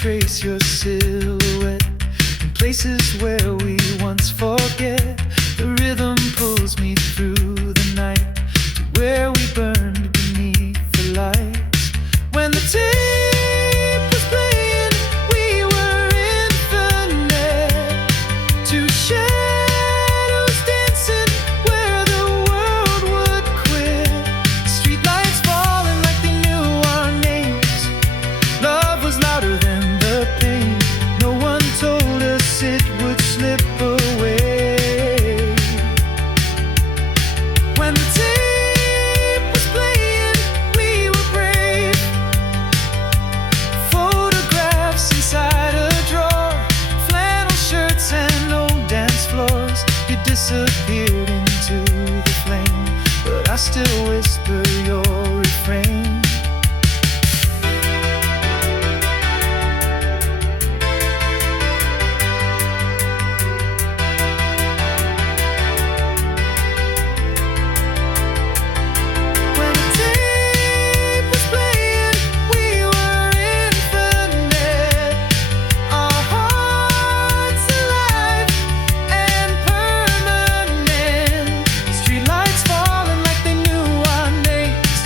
trace your silhouette in places where we once forget. The rhythm pulls me through the night to where we burned beneath the lights. When the tape was playing, we were infinite. Two shadows dancing where the world would quit. Streetlights falling like they knew our names. Love was louder than the pain. No one told us it would slip away. When the tape was playing, we were brave. Photographs inside a drawer, flannel shirts and old dance floors. You disappeared into the flame, but I still whisper your refrain. When the tape was playing, we were infinite. Our hearts alive and permanent. Streetlights falling like they knew our names.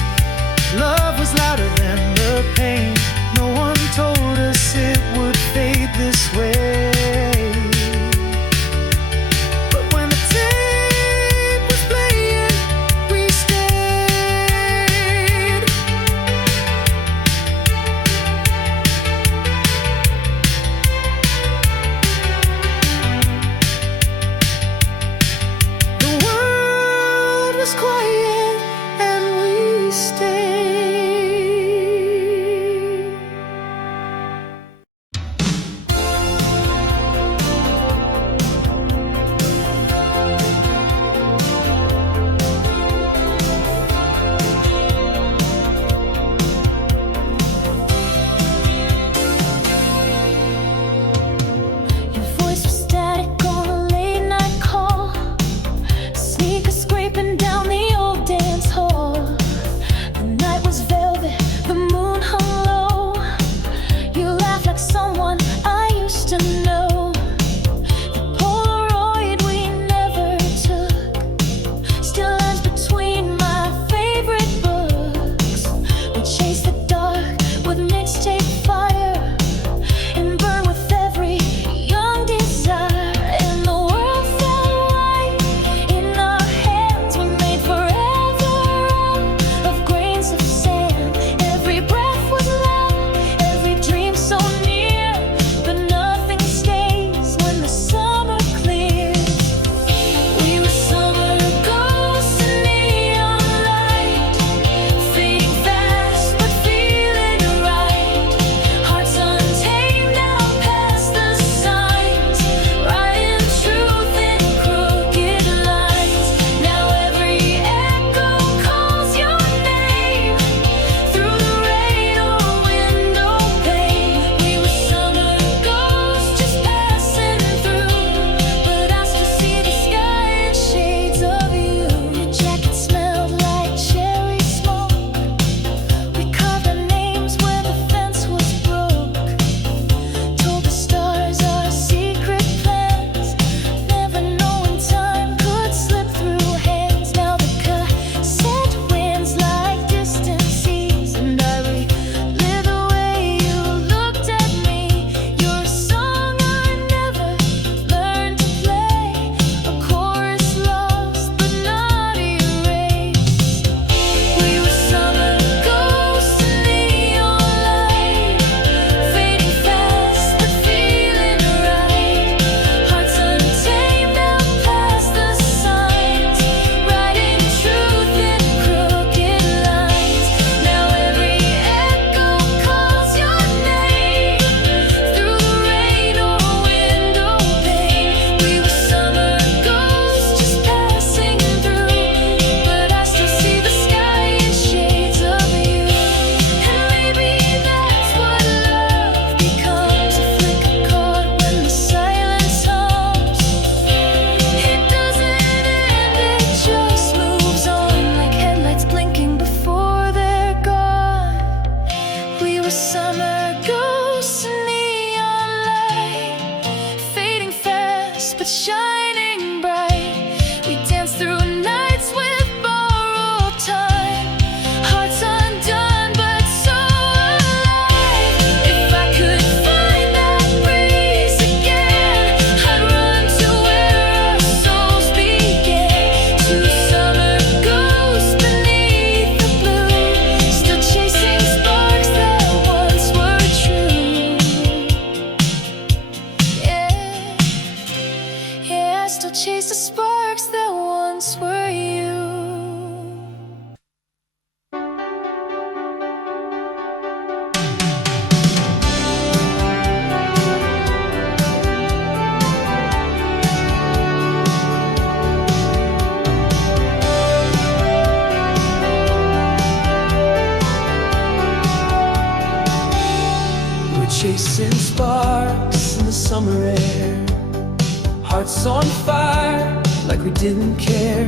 didn't care.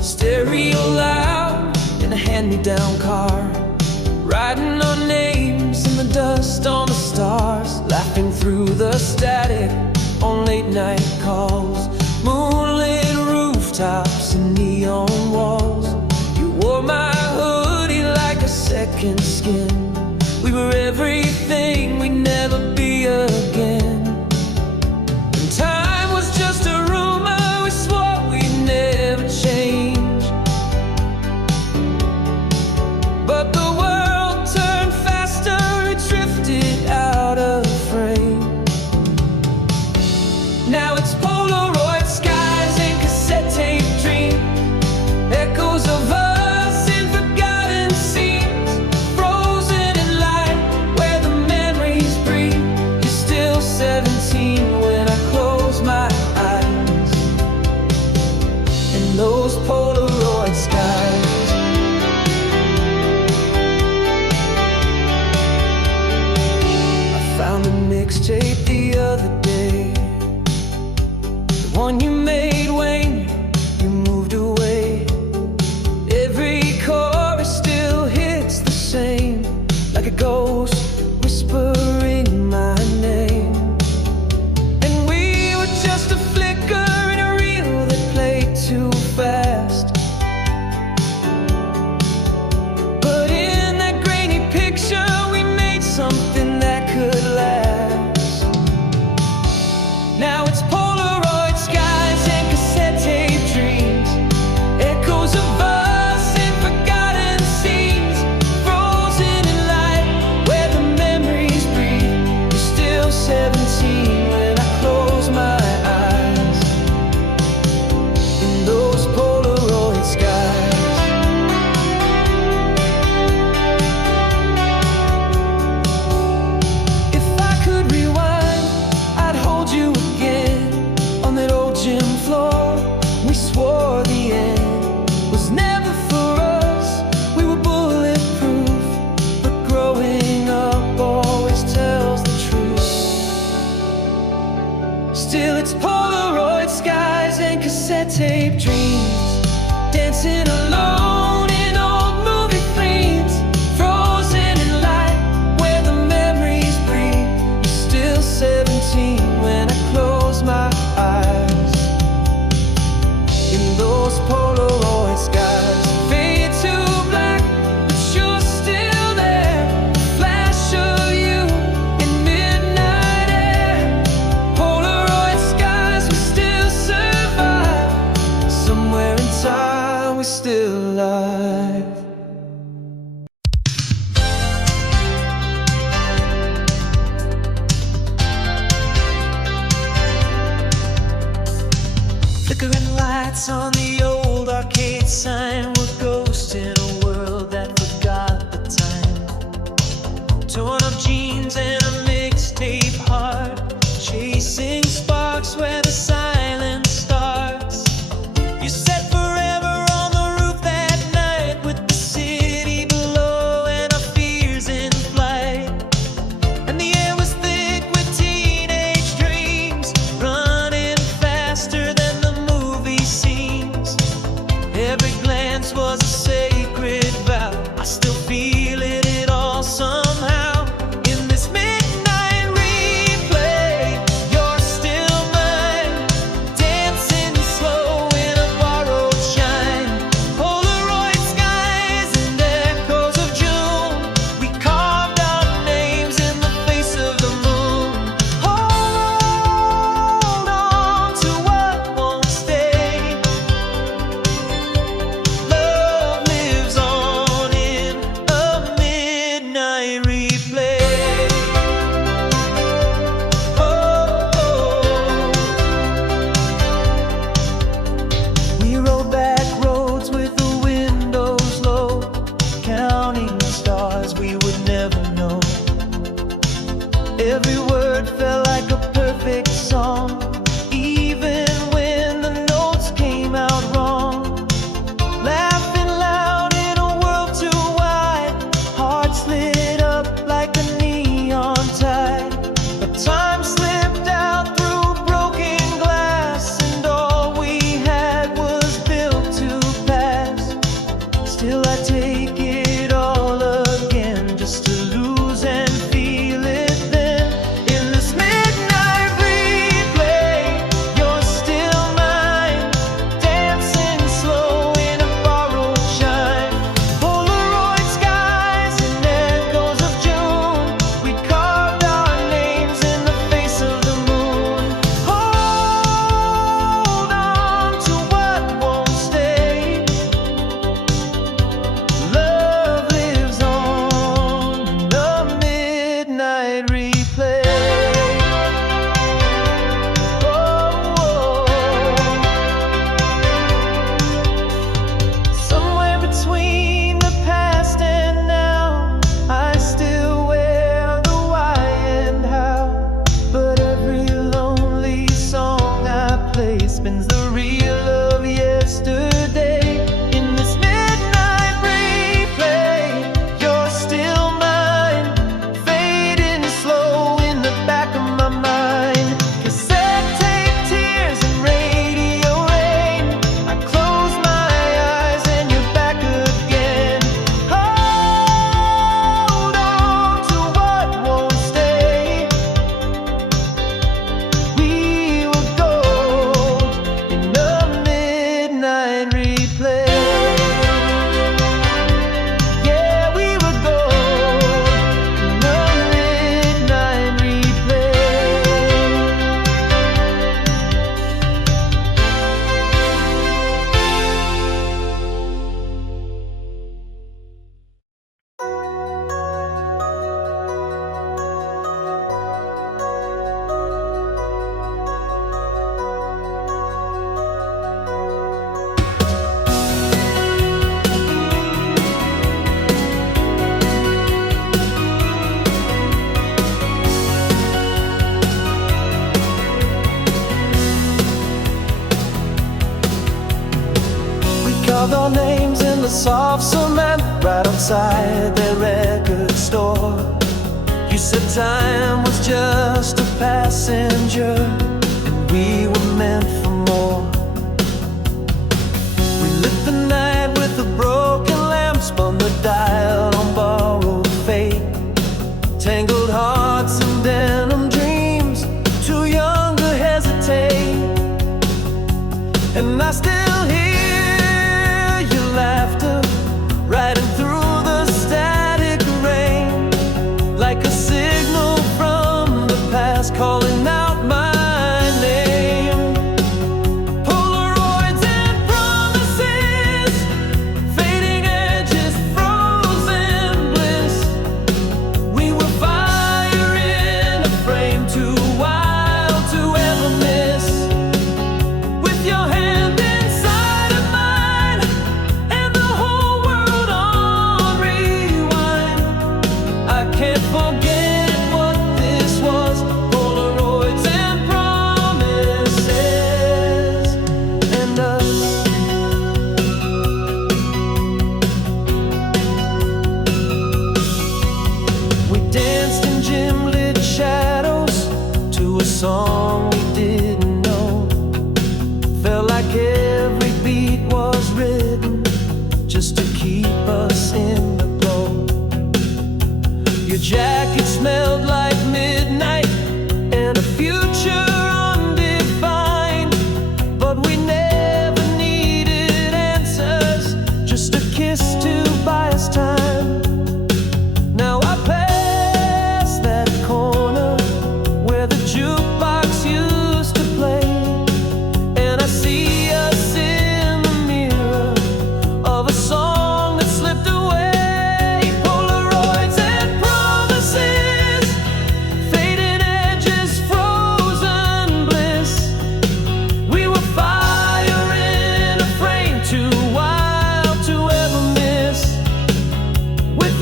Stereo loud in a hand-me-down car, writing our names in the dust on the stars, laughing through the static on late night calls. Moonlit rooftops and neon walls. You wore my hoodie like a second skin. We were everything we'd never be again. And time was just a rumor, we swore we'd never change. But the world turned faster, it drifted out of frame. Now it's Polaroid skies and cassette tape dreams, echoes of us in forgotten scenes, frozen in light where the memories breathe. You're still 17 when I close my eyes in those Polaroid skies. I found a mixtape the other day, the one you made when you moved away. Every chorus still hits the same, like a ghost whispering my name. And we were just a flicker in a reel that played too fast. But in that grainy picture we made something that could last. Now it's Polaroid skies and cassette tape dreams, echoes of us in forgotten scenes, frozen in light where the memories breathe. You're still 17 when I close my eyes in those Polaroid skies. If I could rewind, I'd hold you again on that old gym floor. We swore the end was never for us. We were bulletproof, but growing up always tells the truth. Still it's Polaroid skies and cassette tape dreams, dancing alone in old movie themes, frozen in light where the memories breathe. You're still 17 when I close my eyes in those Polaroid skies. Fade to black, but you're still there. A flash of you in midnight air. Polaroid skies, we still survive. Somewhere in time, we're still alive. Flickering lights on the old arcade sign. We're ghosts in a world that forgot the time. Torn up jeans and a mixtape heart, chasing sparks where the silence starts. You said forever on the roof that night, with the city below and our fears in flight. And the air was thick with teenage dreams, running faster than the movie scenes. Every glance Still I take it all again, just to lose and feel it then. In this midnight replay, you're still mine, dancing slow in a borrowed shine. Polaroid skies and echoes of June, we carved our names in the face of the moon. Hold on to what won't stay. Love lives on in the midnight replay. Oh, somewhere between the past and now, I still wear the why and how. But every lonely song I play spins the reel of yesterday. In this midnight replay, you're still mine, fading slow in the back of my mind. Cassette tape, tears, and radio rain. I close my eyes and you're back again. Hold on to what won't stay. We were gold in the midnight replay. Yeah, we were gold in the midnight replay. We carved our names in the soft cement right outside the record store. You said time was just a passenger, and we were meant for more. We lit the night with a broken lamp, spun the dial on borrowed fate. Tangled hearts and denim dreams, too young to hesitate. And I still hear your laughter riding through the static rain, like a signal from the past calling out my name. Polaroids and promises, fading edges, frozen bliss. We were fire in a frame, too wild to ever miss. With your hand inside of mine and the whole world on rewind, I can't forget what this was. Polaroids and promises and us. We danced in dim-lit shadows to a song we didn't know. Felt like every beat was written just to keep us in the glow. Your jacket smelled like midnight and a future undefined. But we never needed answers, just a kiss to buy us time. Now I pass that corner where the jukebox used to play, and I see us in the mirror of a song that slipped away. Polaroids and promises, fading edges, frozen bliss. We were fire in a frame, too wild to ever miss. With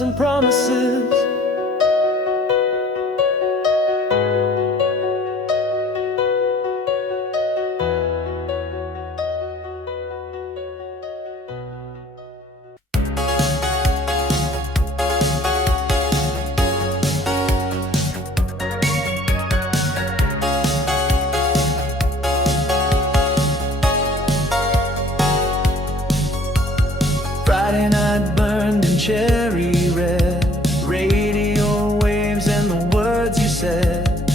words and promises. Friday night burned in cherry red, radio waves and the words you said.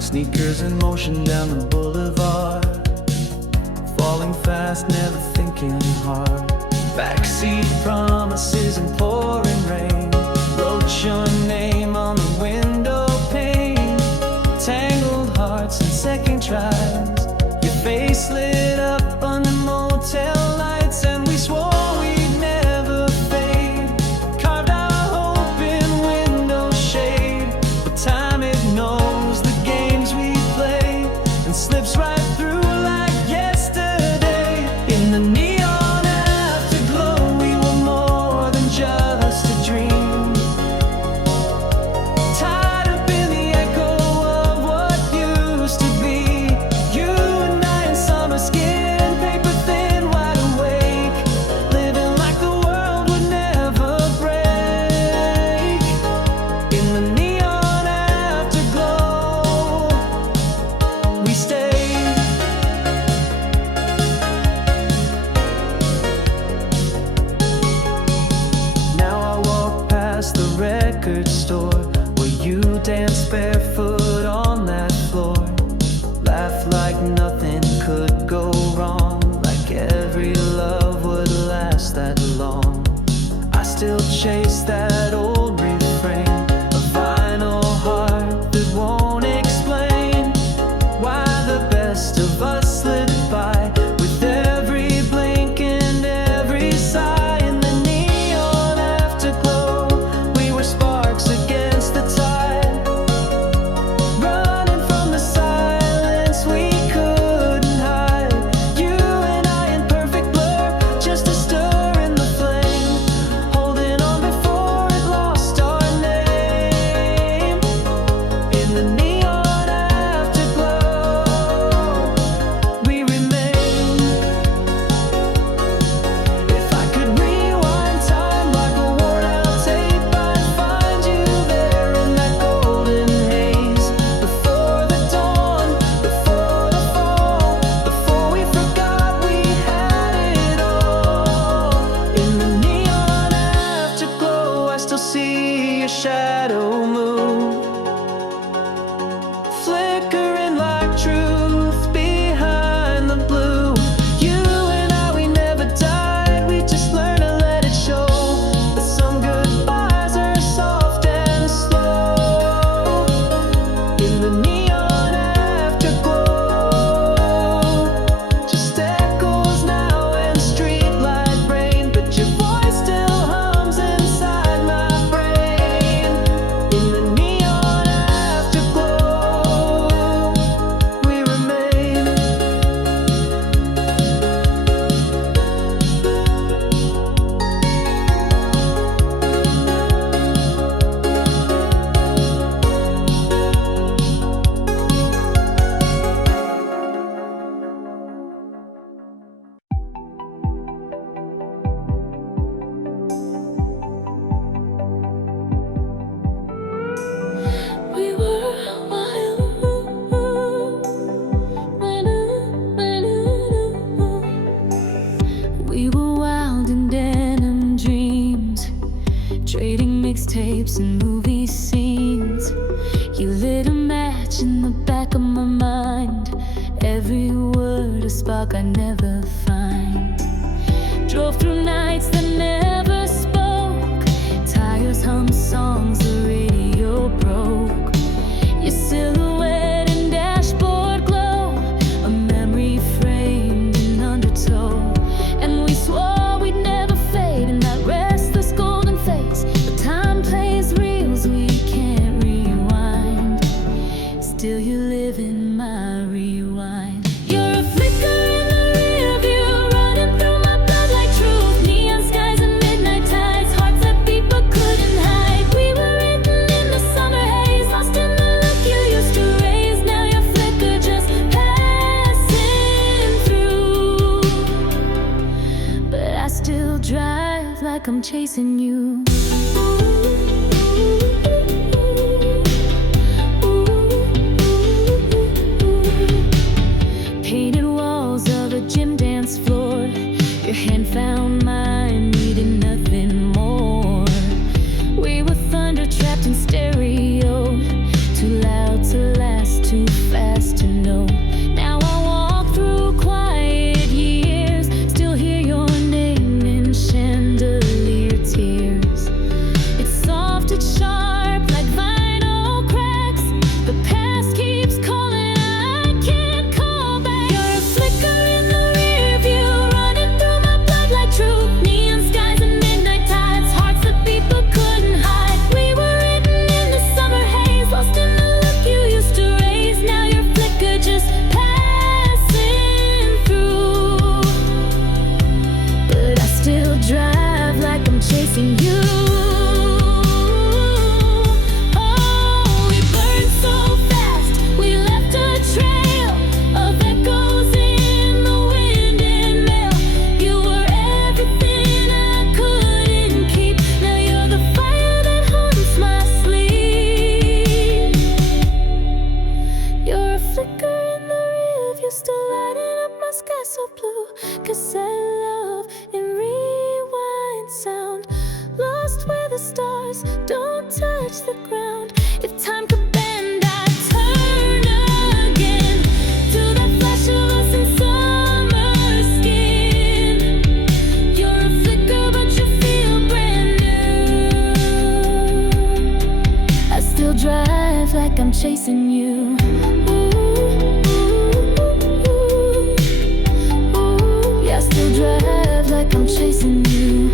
Sneakers in motion down the boulevard, falling fast, never thinking hard. Backseat promises and pouring rain, wrote your name on the window pane. Tangled hearts and second tries, your face lit up under motel lights, and we swore slips right through like yesterday. In the neon afterglow, we were more than just a dream. Tied up in the echo of what used to be. You and I in summer skin, paper thin, wide awake, living like the world would never break. In the neon afterglow, we stay. The record store where you danced barefoot on that floor, laughed like nothing could go wrong, like every love would last that long. I still chase that old refrain, a vinyl heart that won't explain why the best of us slipped by with every blink and every sigh. In the neon afterglow, sparks against the tide, running from the silence we couldn't hide. You and I in perfect blur, just a stir in the flame, holding on before it lost our name. In the neon afterglow, we remain. If I could rewind time like a worn out tape, I'd find you there in that golden haze, before the dawn, before the fall, before we forgot we had it all. In the neon afterglow, I still see your shadow move, flickering like truth behind the blue. You and I, we never died, we just learned to let it show. But some goodbyes are soft and slow. In the neon afterglow, just echoes now and streetlight rain, but your voice still hums inside my brain. In the neon afterglow, we remain. We were wild, we were wild in denim dreams, trading mixtapes and movie scenes. You lit a match in the back of my mind, every word a spark I never find. Drove through nights that never spoke, tires hum songs the radio broke. Your silhouette and dashboard glow, a memory framed in undertow. And we swore we'd never fade in that restless golden face, but time plays reels we can't rewind. Still you live in my rewind. You're a flicker in the rear still drive like I'm chasing you. Painted walls of a gym dance floor, your hand found mine, needing nothing more. We were thunder trapped in stereo, too loud to last, too fast to know. Now I walk through quiet years, still hear your name in chandelier tears. It's soft, it's sharp like vinyl cracks. The past keeps calling, I can't call back. You're a flicker in the rear view, running through my blood like truth. Neon skies and midnight tides, hearts that beat but couldn't hide. We were written in the summer haze, lost in the look you used to raise. Now your flicker just passing through, but I still drive like I'm chasing you. Oh, we burned so fast, we left a trail of echoes in the wind and mail. You were everything I couldn't keep. Now you're the fire that haunts my sleep. You're a flicker in the rear view, still lighting up my sky so blue. Cassette love in rewind sound, lost where the stars don't touch the ground. If time could bend, I'd turn again to that flash of us in summer skin. You're a flicker, but you feel brand new. I still drive like I'm chasing you. Yeah, I still drive like I'm chasing you.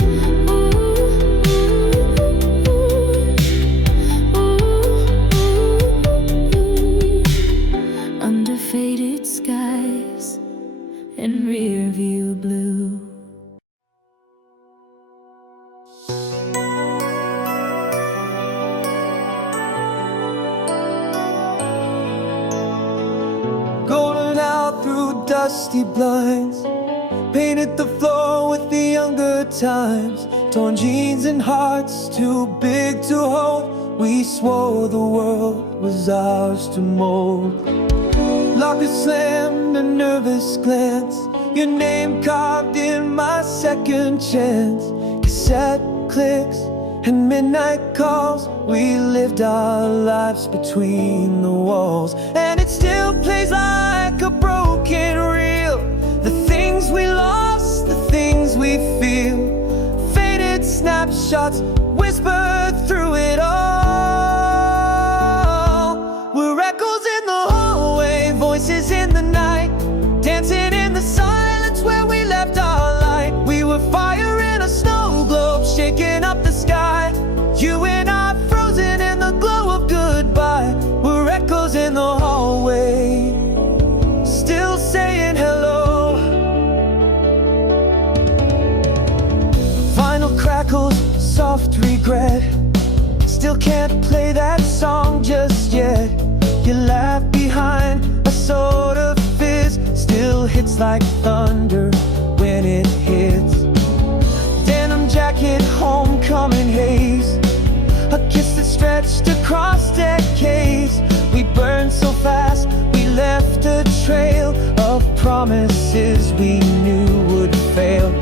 Under faded skies and rear view blue. Golden out through dusty blinds, painted the floor with the younger times. Torn jeans and hearts too big to hold. We swore the world was ours to mold. Locker slammed, a nervous glance, your name carved in my second chance. Cassette clicks and midnight calls, we lived our lives between the walls. And it still plays like a broken reel, the things we lost, the things we feel. Faded snapshots whispered through it all. We're echoes in the hallway, voices in the night, dancing in the silence where we left our light. We were fire in a snow globe, shaking up the sky. You and I frozen in the glow of goodbye. We're echoes in the hallway, still saying hello. Vinyl crackles, soft regret, still can't play that song just yet. You laugh behind a sort of fizz, still hits like thunder when it hits. Denim jacket, homecoming haze, a kiss that stretched across decades. We burned so fast, we left a trail of promises we knew would fail.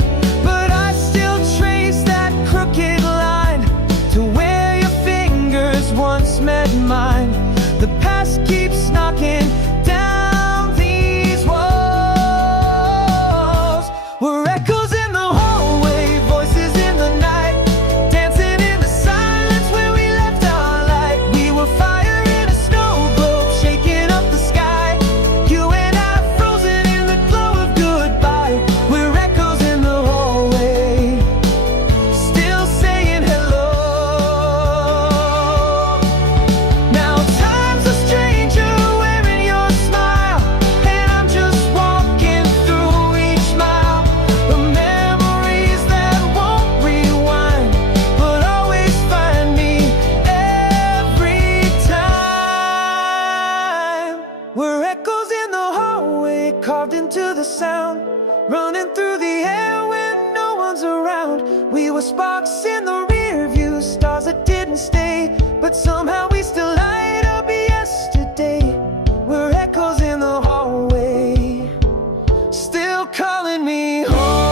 But I still trace that crooked line to where your fingers once met mine. The past keeps knocking down these walls. We're echoes in the hallway, voices in the night, dancing in the silence where we left our light. We were fire in a snow globe, shaking up the sky. You and I frozen in the glow of goodbye. We're echoes in the were sparks in the rear view, stars that didn't stay, but somehow we still light up yesterday. We're echoes in the hallway, still calling me home.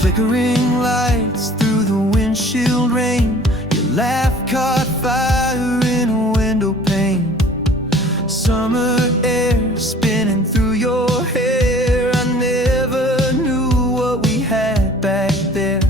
Flickering lights through the windshield rain, your laugh caught fire in a window pane. Summer air spinning through your hair, I never knew what we had back there.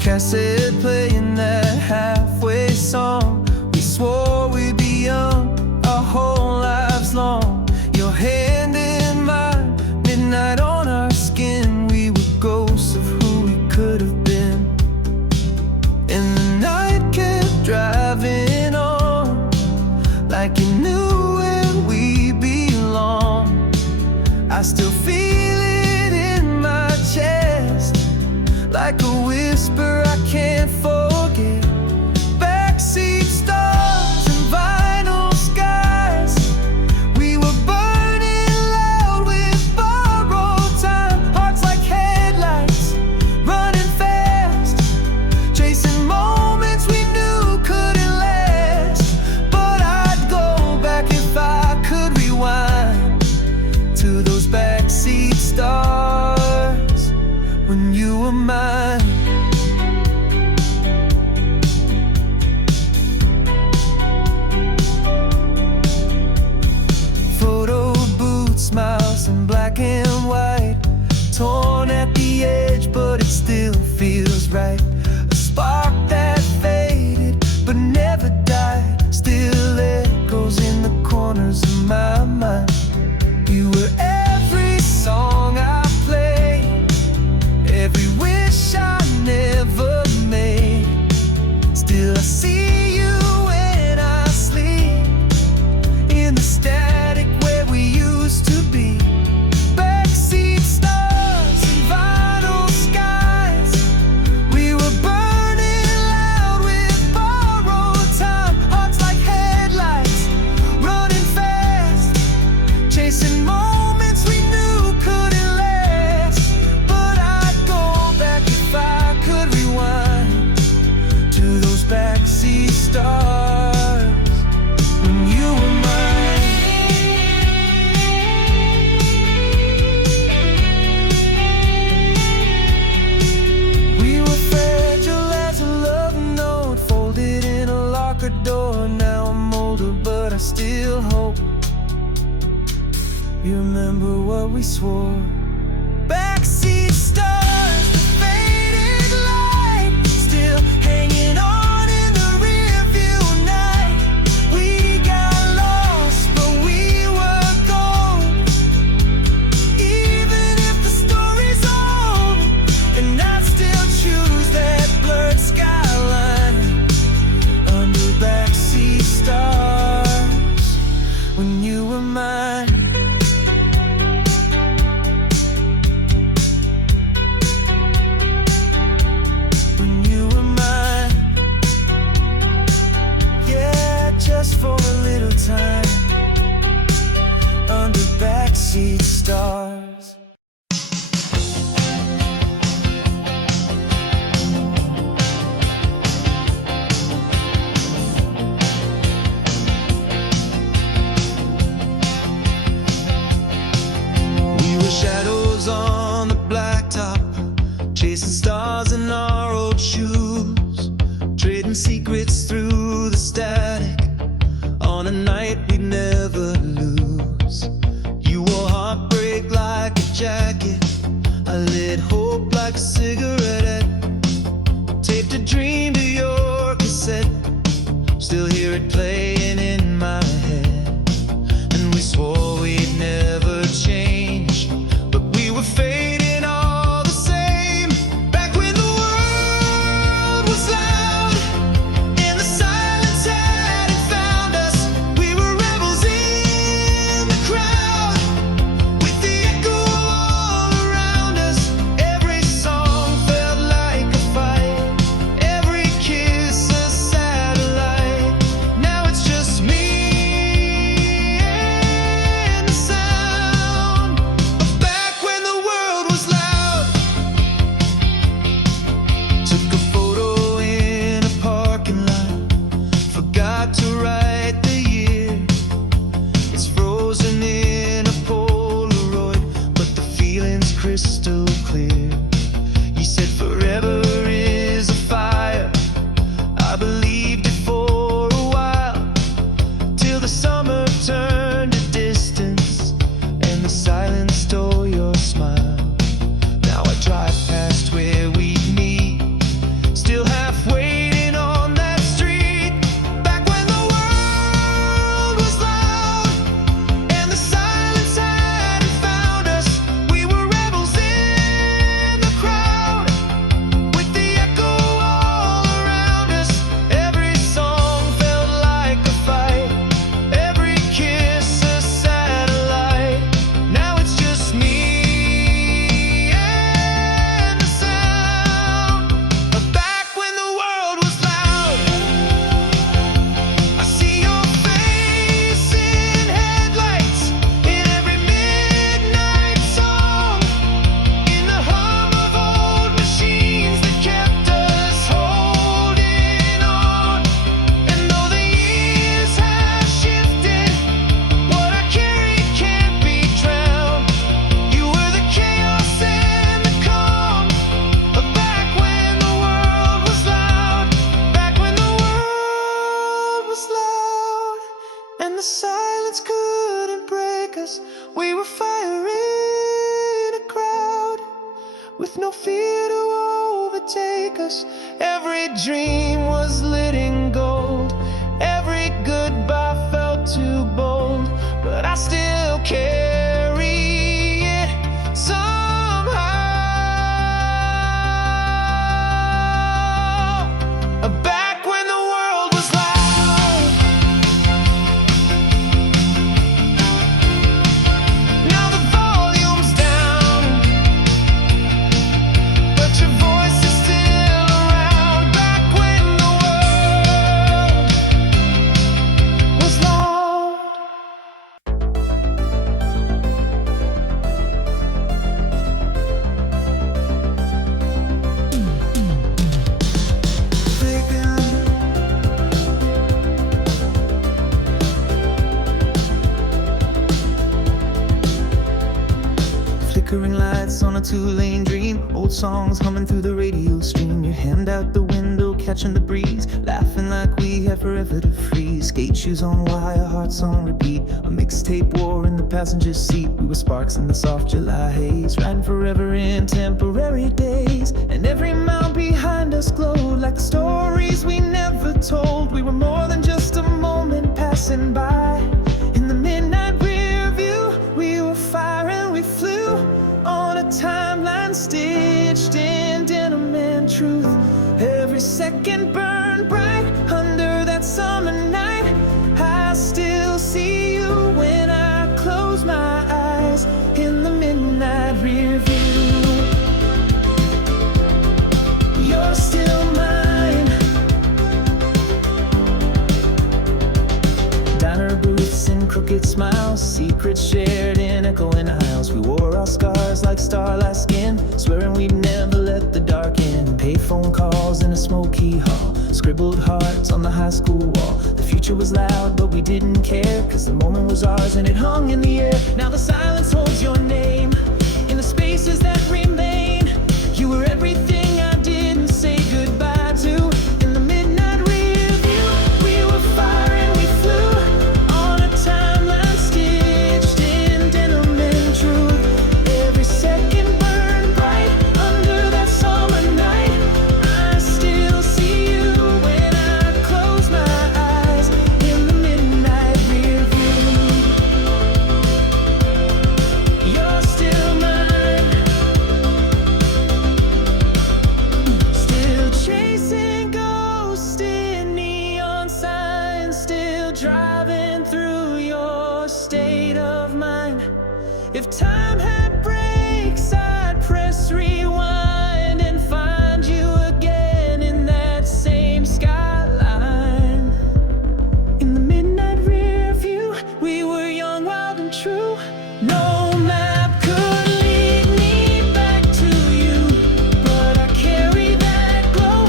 Cassette playing that halfway song, we swore we'd be young our whole lives long. Your hand in mine, midnight on our skin, we were ghosts of who we could have been. And the night kept driving on, like you knew where we belong. I still feel it in my chest, like a whisper I can't forget. Backseat stars and vinyl skies, we were burning loud with borrowed time. Hearts like headlights, running fast, chasing moments we knew couldn't last. But I'd go back if I could rewind to those backseat stars when you were mine. Photo booth smiles in black and white, torn at the edge but it still feels right. A spark that faded but never died, still echoes in the corners of my mind. You were every song I played, every wish I never made. Still I see you when I sleep, in the static where we used to be. Backseat stars and vinyl skies, we were burning loud with borrowed time. Hearts like headlights, running fast, chasing moments we knew couldn't last. But I'd go back if I could rewind to those backseat stars when you were mine. We were fragile as a love note, folded in a locker door. Now I'm older but I still hope you remember what we swore. Backseat stars, the faded light, still hanging on in the rearview night. We got lost, but we were gold, even if the story's old. And I'd still choose that blurred skyline under backseat stars when you were mine. When you were mine, yeah, just for a little time under backseat stars. We were shadows on the blacktop, chasing stars in our old shoes, trading secrets through the static on a night we'd never lose. You wore heartbreak like a jacket, I lit hope like a cigarette, taped a dream to your playing in my head, and we swore we'd never change, but we were fading all the same. Back when the world was loud and the silence hadn't found us, we were rebels in the crowd, with the echo all around us. Every song felt like a fight, every kiss a satellite. Now it's just me and the sound of back when the world was loud. Took a photo in a parking lot, forgot to write the year. It's frozen in a Polaroid, but the feeling's crystal clear. You said forever is a fire. I believed it for a while, till the summer turned to distance and the silence stole your smile. Now I drive past where we'd meet, still half waiting on that street. Back when the world was loud and the silence hadn't found us, we were rebels in the crowd, with the echo all around us. Every song felt like a fight, every kiss a satellite. Now it's just me and the sound of back when the world was loud. I see your face in headlights, in every midnight song, in the hum of old machines that kept us holding on. And though the years have shifted, what I carry can't be drowned. You were the chaos and the calm of back when the world was loud. Back when the world was loud and the silence couldn't break us. We were fire in a crowd, with no fear to overtake us. Every dream was lit in gold, every goodbye felt too bold, but I still carry it somehow. Back when the world was loud. Now the volume's down, but your voice is still around. Back when the world was loud. Flickering lights on a two-lane dream, old songs humming through the radio stream. Your hand out the window, catching the breeze, laughing like we have forever to freeze. Skate shoes on wire, hearts on repeat, a mixtape war in the passenger seat. We were sparks in the soft July haze, riding forever in temporary days. And every mile behind us glowed like the stories we never told. We were more than just a moment passing by. In the midnight rear view, we were fire and we flew on a timeline stitched in denim and truth. Every second burned bright under that summer night. I still see you when I close my eyes in the midnight rear view. You're still mine. Diner booths and crooked smiles, secrets shared in echoing aisles. We wore our scars like starlight skin, swearing we'd never let the dark in. Payphone calls in a smoky hall, scribbled hearts on the high school wall. The future was loud, but we didn't care, 'cause the moment was ours and it hung in the air. Now the silence holds your name in the spaces that remain. You were everything I didn't say goodbye to. In the midnight rear view, we were fire and we flew on a timeline stitched in denim and truth. Every second burned bright under that summer night. I still see you when I close my eyes time had breaks, I'd press rewind and find you again in that same skyline. In the midnight rear view, we were young, wild, and true. No map could lead me back to you, but I carry that glow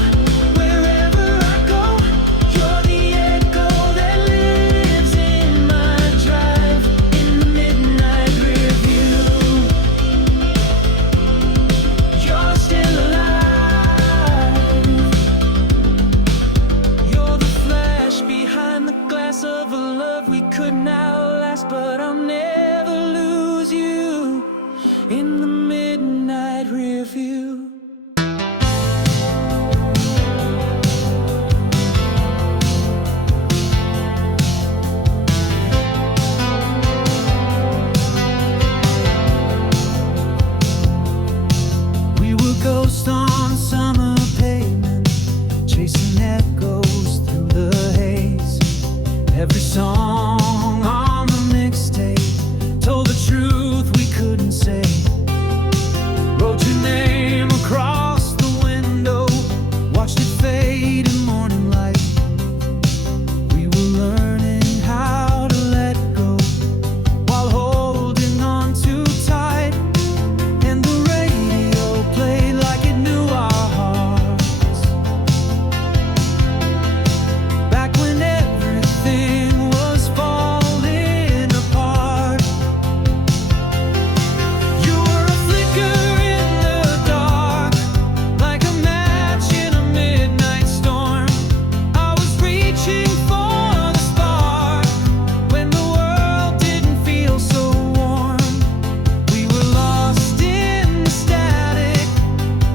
wherever I go. You're the echo that lives in my drive, in the midnight rear view. You're still alive. You're the flash behind the glass of a love we couldn't outlast, but I'll never lose you in the midnight rear view. We were ghosts on summer pavement, chasing echoes through the haze. Every song on the mixtape told the truth we couldn't say. Wrote your name across the window, watched it fade in morning light. We were learning how to let go while holding on too tight. And the radio played like it knew our hearts. Back when everything was falling apart. You were a flicker in the dark, like a match in a midnight storm. I was reaching for the spark when the world didn't feel so warm. We were lost in the static,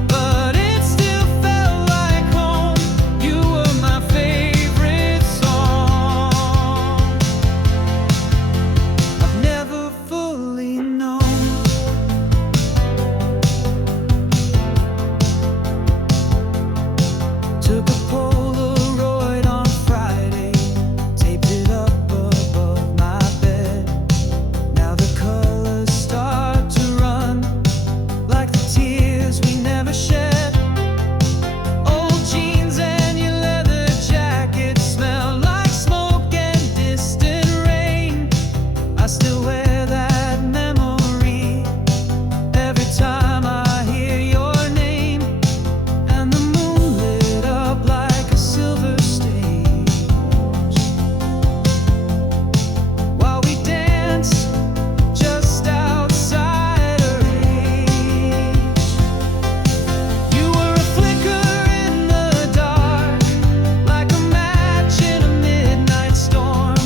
but it still felt like home. You were my favorite song. I've never fully known. Took a Polaroid on Friday, taped it up above my bed. Now the colors start to run, like the tears we never shed. Old jeans and your leather jacket smell like smoke and distant rain. I still wear that memory every time I hear your name. And the moon lit up like a silver stage while we danced just outside her age. You were a flicker in the dark, like a match in a midnight storm.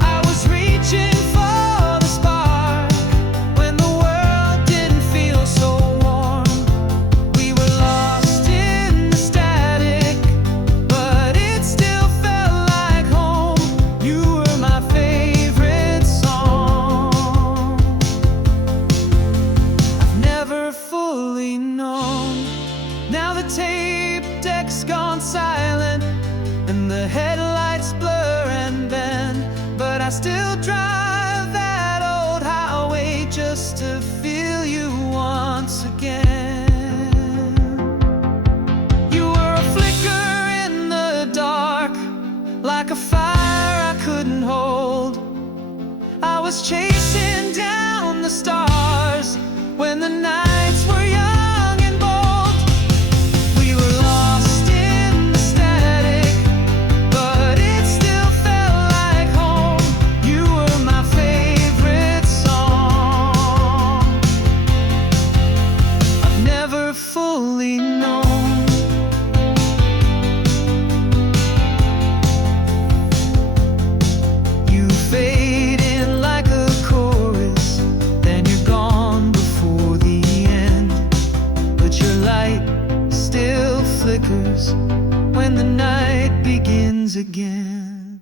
I was reaching for the spark when the world didn't feel so warm. We were lost in the static, but it still felt like home. You were my favorite song. I've never fully known. Now the tape deck's gone silent, and the headlights blur and bend, but I still drive that old highway just to feel you once again. You were a flicker in the dark, like a fire I couldn't hold. I was chasing down the stars when the nights were young and bold. We were lost in the static, but it still felt like home. You were my favorite song. I've never fully known. You fade in like a chorus, then you're gone before the end. But your light still flickers when the night begins again.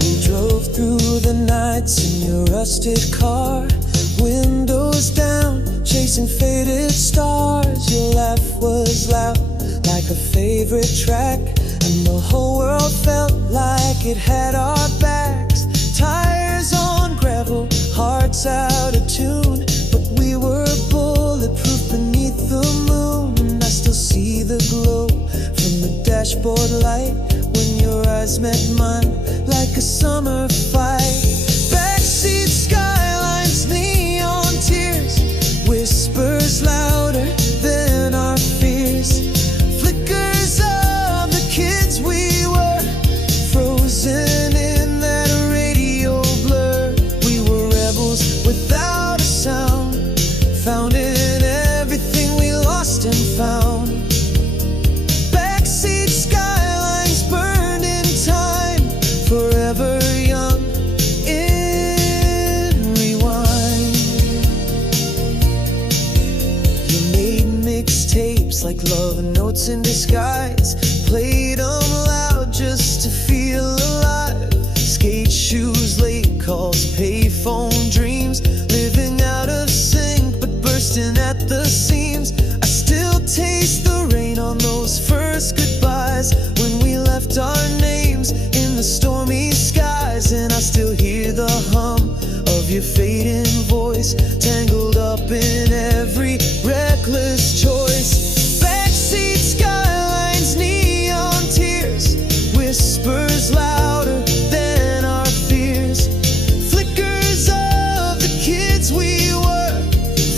We drove through the nights in your rusted car, windows was down, chasing faded stars. Your laugh was loud, like a favorite track, and the whole world felt like it had our backs. Tires on gravel, hearts out of tune, but we were bulletproof beneath the moon. I still see the glow from the dashboard light when your eyes met mine, like a summer fight. Backseat skylines, neon tears, whispers louder than our fears. Flickers of the kids we were, frozen in that radio blur. We were rebels without a sound, found in everything we lost and found. Backseat skylines burned in time, forever young in rewind. You made mixtapes like love notes in disguise, played them loud just to feel alive. Skate shoes, late calls, payphone dreams, living out of sync but bursting at the seams. I still taste the rain on those first goodbyes, when we left our names in the stormy skies. And I still hear the hum of your fading voice, tangled up in every reckless choice. Backseat skylines, neon tears, whispers louder than our fears. Flickers of the kids we were,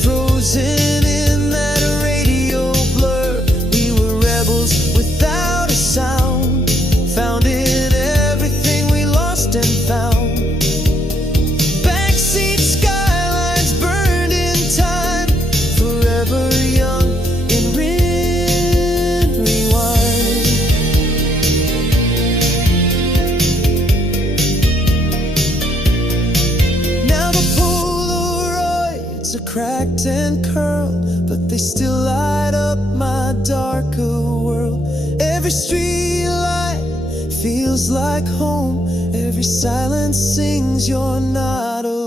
frozen in that radio blur. We were rebels without a sound, found in everything we lost and found. Backseat skylines burned in time, forever young in rewind. Now the Polaroids are cracked and curled, but they still light up my darker world. Every street light feels like home, every silence sings you're not alone.